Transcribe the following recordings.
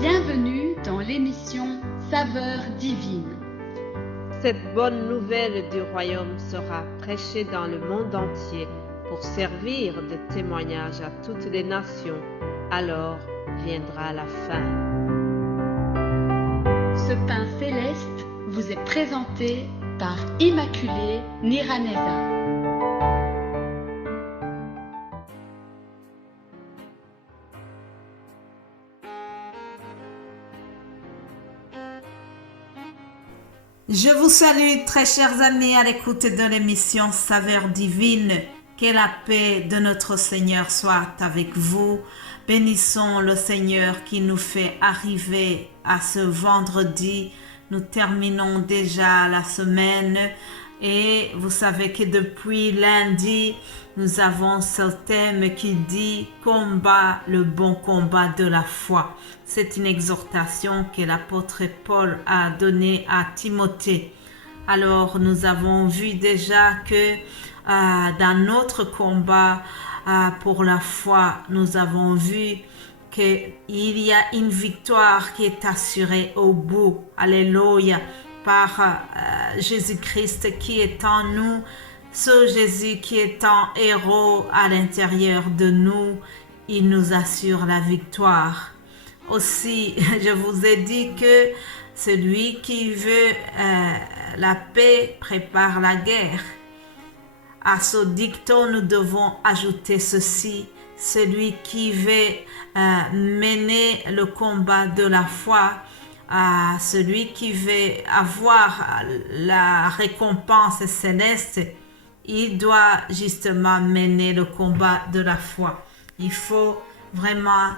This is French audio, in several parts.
Bienvenue dans l'émission Saveurs divines. Cette bonne nouvelle du royaume sera prêchée dans le monde entier pour servir de témoignage à toutes les nations. Alors viendra la fin. Ce pain céleste vous est présenté par Immaculée Niraneza. Je vous salue très chers amis à l'écoute de l'émission Saveurs divines. Que la paix de notre Seigneur soit avec vous. Bénissons le Seigneur qui nous fait arriver à ce vendredi. Nous terminons déjà la semaine et vous savez que depuis lundi, nous avons ce thème qui dit « Combat le bon combat de la foi ». C'est une exhortation que l'apôtre Paul a donnée à Timothée. Alors, nous avons vu déjà que dans notre combat pour la foi, nous avons vu qu'il y a une victoire qui est assurée au bout. Alléluia, par Jésus-Christ qui est en nous, ce Jésus qui est en héros à l'intérieur de nous, il nous assure la victoire. Aussi, je vous ai dit que celui qui veut la paix prépare la guerre. À ce dicton, nous devons ajouter ceci. Celui qui veut mener le combat de la foi, celui qui veut avoir la récompense céleste, il doit justement mener le combat de la foi. Il faut vraiment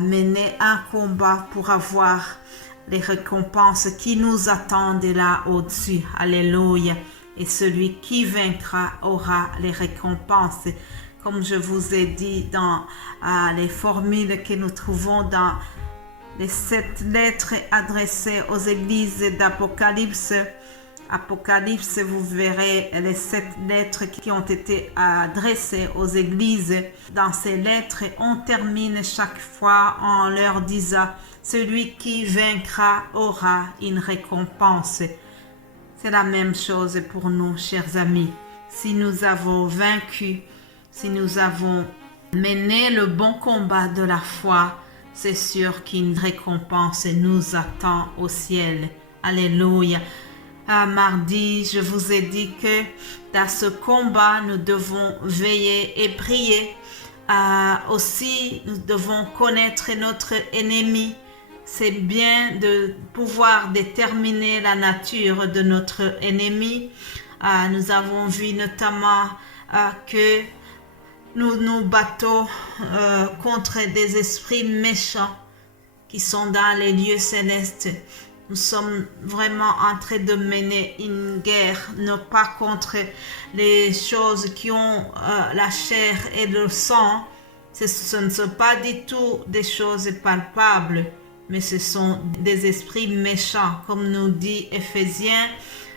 mener un combat pour avoir les récompenses qui nous attendent là au-dessus. Alléluia. Et celui qui vaincra aura les récompenses. Comme je vous ai dit dans les formules que nous trouvons dans les 7 lettres adressées aux églises d'Apocalypse. Apocalypse, vous verrez les 7 lettres qui ont été adressées aux églises. Dans ces lettres, on termine chaque fois en leur disant « Celui qui vaincra aura une récompense ». C'est la même chose pour nous, chers amis. Si nous avons vaincu, si nous avons mené le bon combat de la foi, c'est sûr qu'une récompense nous attend au ciel. Alléluia. Mardi, je vous ai dit que dans ce combat, nous devons veiller et prier. Aussi, nous devons connaître notre ennemi. C'est bien de pouvoir déterminer la nature de notre ennemi. Nous avons vu notamment que nous nous battons contre des esprits méchants qui sont dans les lieux célestes. Nous sommes vraiment en train de mener une guerre, non pas contre les choses qui ont la chair et le sang. Ce ne sont pas du tout des choses palpables, mais ce sont des esprits méchants, comme nous dit Éphésiens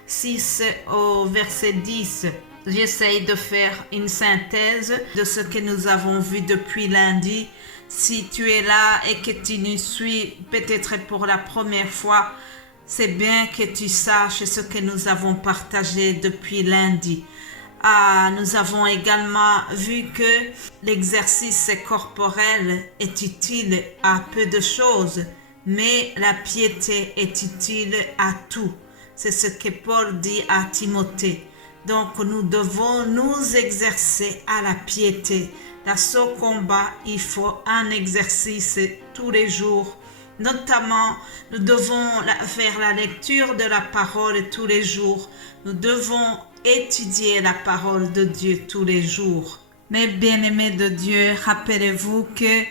6 au verset 10. J'essaye de faire une synthèse de ce que nous avons vu depuis lundi. Si tu es là et que tu nous suis peut-être pour la première fois, c'est bien que tu saches ce que nous avons partagé depuis lundi. Nous avons également vu que l'exercice corporel est utile à peu de choses, mais la piété est utile à tout. C'est ce que Paul dit à Timothée. Donc nous devons nous exercer à la piété. Dans ce combat, il faut un exercice tous les jours. Notamment, nous devons faire la lecture de la parole tous les jours. Nous devons étudier la parole de Dieu tous les jours. Mes bien-aimés de Dieu, rappelez-vous que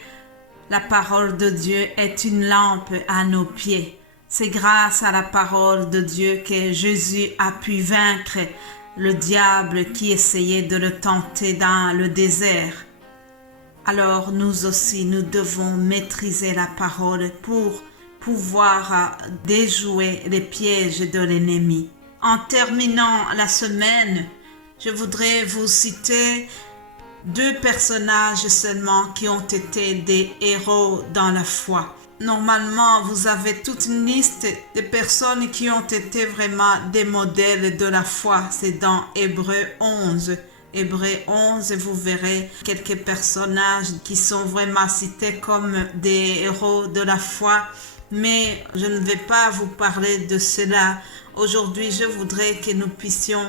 la parole de Dieu est une lampe à nos pieds. C'est grâce à la parole de Dieu que Jésus a pu vaincre le diable qui essayait de le tenter dans le désert. Alors nous aussi, nous devons maîtriser la parole pour pouvoir déjouer les pièges de l'ennemi. En terminant la semaine, je voudrais vous citer 2 personnages seulement qui ont été des héros dans la foi. Normalement, vous avez toute une liste de personnes qui ont été vraiment des modèles de la foi. C'est dans Hébreux 11. Hébreux 11, vous verrez quelques personnages qui sont vraiment cités comme des héros de la foi. Mais je ne vais pas vous parler de cela. Aujourd'hui, je voudrais que nous puissions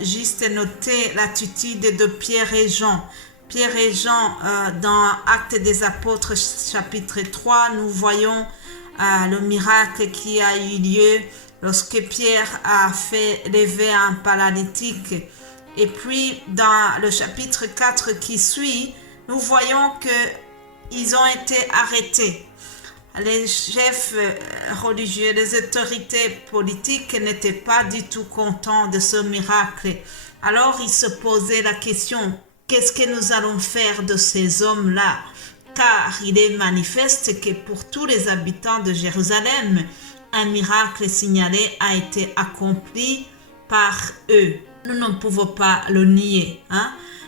juste noter l'attitude de Pierre et Jean. Pierre et Jean, dans Actes des Apôtres, chapitre 3, nous voyons le miracle qui a eu lieu lorsque Pierre a fait lever un paralytique. Et puis, dans le chapitre 4 qui suit, nous voyons qu'ils ont été arrêtés. Les chefs religieux, les autorités politiques n'étaient pas du tout contents de ce miracle. Alors, ils se posaient la question, qu'est-ce que nous allons faire de ces hommes-là? Car il est manifeste que pour tous les habitants de Jérusalem, un miracle signalé a été accompli par eux. Nous ne pouvons pas le nier,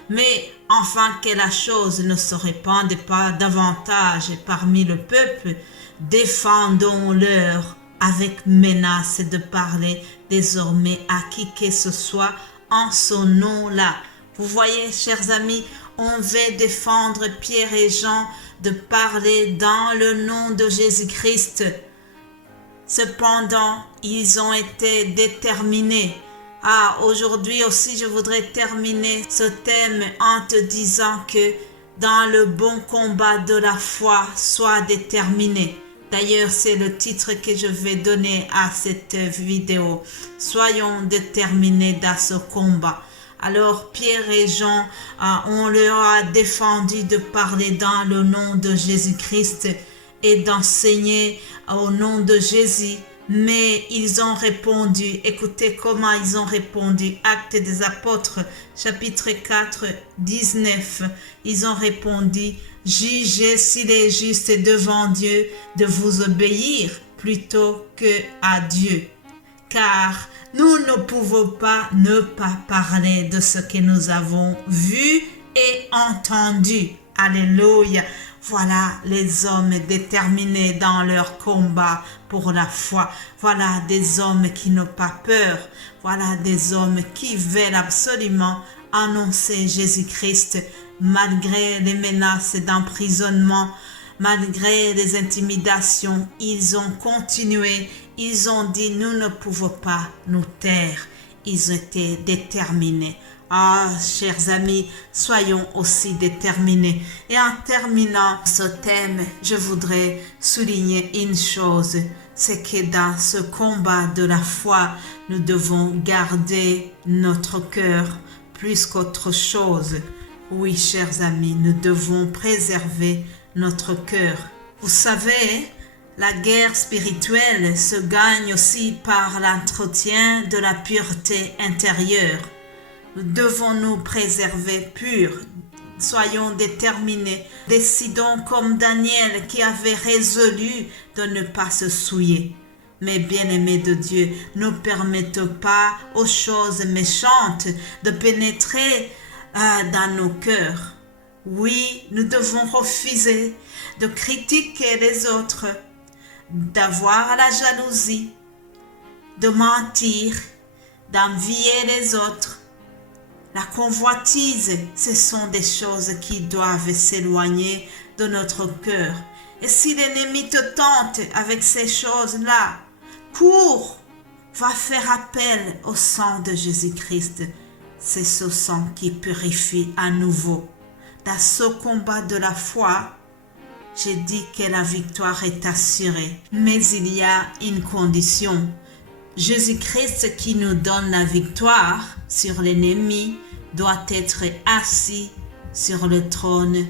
mais afin que la chose ne se répande pas davantage parmi le peuple, défendons-leur avec menace de parler désormais à qui que ce soit en son nom-là. Vous voyez, chers amis, on veut défendre Pierre et Jean de parler dans le nom de Jésus-Christ. Cependant, ils ont été déterminés. Aujourd'hui aussi, je voudrais terminer ce thème en te disant que dans le bon combat de la foi, sois déterminé. D'ailleurs, c'est le titre que je vais donner à cette vidéo. Soyons déterminés dans ce combat. Alors, Pierre et Jean, on leur a défendu de parler dans le nom de Jésus-Christ et d'enseigner au nom de Jésus. Mais ils ont répondu, écoutez comment ils ont répondu, Actes des Apôtres, chapitre 4, 19, ils ont répondu, jugez s'il est juste devant Dieu de vous obéir plutôt que à Dieu. Car nous ne pouvons pas ne pas parler de ce que nous avons vu et entendu. Alléluia. Voilà les hommes déterminés dans leur combat pour la foi. Voilà des hommes qui n'ont pas peur. Voilà des hommes qui veulent absolument annoncer Jésus-Christ malgré les menaces d'emprisonnement, malgré les intimidations. Ils ont continué. Ils ont dit, nous ne pouvons pas nous taire. Ils étaient déterminés. Chers amis, soyons aussi déterminés. Et en terminant ce thème, je voudrais souligner une chose, c'est que dans ce combat de la foi, nous devons garder notre cœur plus qu'autre chose. Oui, chers amis, nous devons préserver notre cœur. Vous savez, la guerre spirituelle se gagne aussi par l'entretien de la pureté intérieure. Nous devons nous préserver purs. Soyons déterminés. Décidons comme Daniel qui avait résolu de ne pas se souiller. Mais bien-aimés de Dieu, ne permettons pas aux choses méchantes de pénétrer dans nos cœurs. Oui, nous devons refuser de critiquer les autres, d'avoir la jalousie, de mentir, d'envier les autres. La convoitise, ce sont des choses qui doivent s'éloigner de notre cœur. Et si l'ennemi te tente avec ces choses-là, cours, va faire appel au sang de Jésus-Christ. C'est ce sang qui purifie à nouveau. Dans ce combat de la foi, j'ai dit que la victoire est assurée. Mais il y a une condition. Jésus-Christ qui nous donne la victoire sur l'ennemi doit être assis sur le trône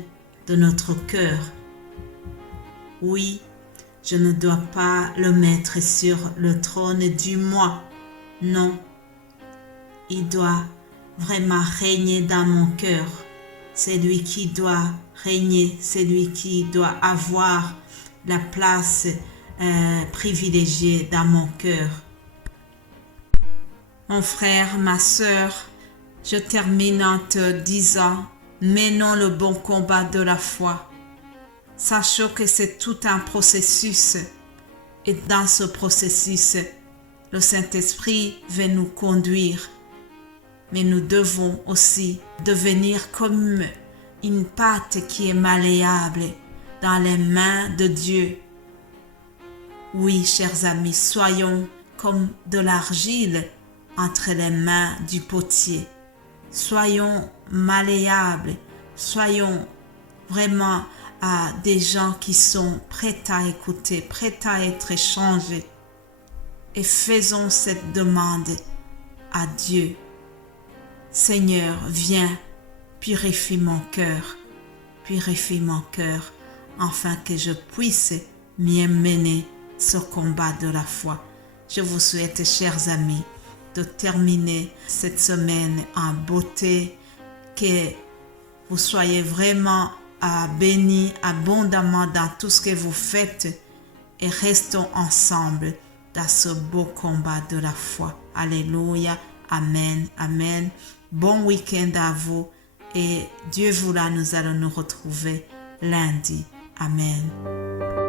de notre cœur. Oui, je ne dois pas le mettre sur le trône du moi. Non, il doit vraiment régner dans mon cœur. C'est lui qui doit régner, c'est lui qui doit avoir la place privilégiée dans mon cœur. Mon frère, ma sœur, je termine en te disant, menons le bon combat de la foi. Sachons que c'est tout un processus et dans ce processus, le Saint-Esprit veut nous conduire. Mais nous devons aussi devenir comme une pâte qui est malléable dans les mains de Dieu. Oui, chers amis, soyons comme de l'argile entre les mains du potier. Soyons malléables, soyons vraiment des gens qui sont prêts à écouter, prêts à être changés. Et faisons cette demande à Dieu. Seigneur, viens, purifie mon cœur, afin que je puisse mieux mener ce combat de la foi. Je vous souhaite, chers amis, de terminer cette semaine en beauté, que vous soyez vraiment bénis abondamment dans tout ce que vous faites et restons ensemble dans ce beau combat de la foi. Alléluia, amen, amen. Bon week-end à vous et Dieu voulant, nous allons nous retrouver lundi. Amen.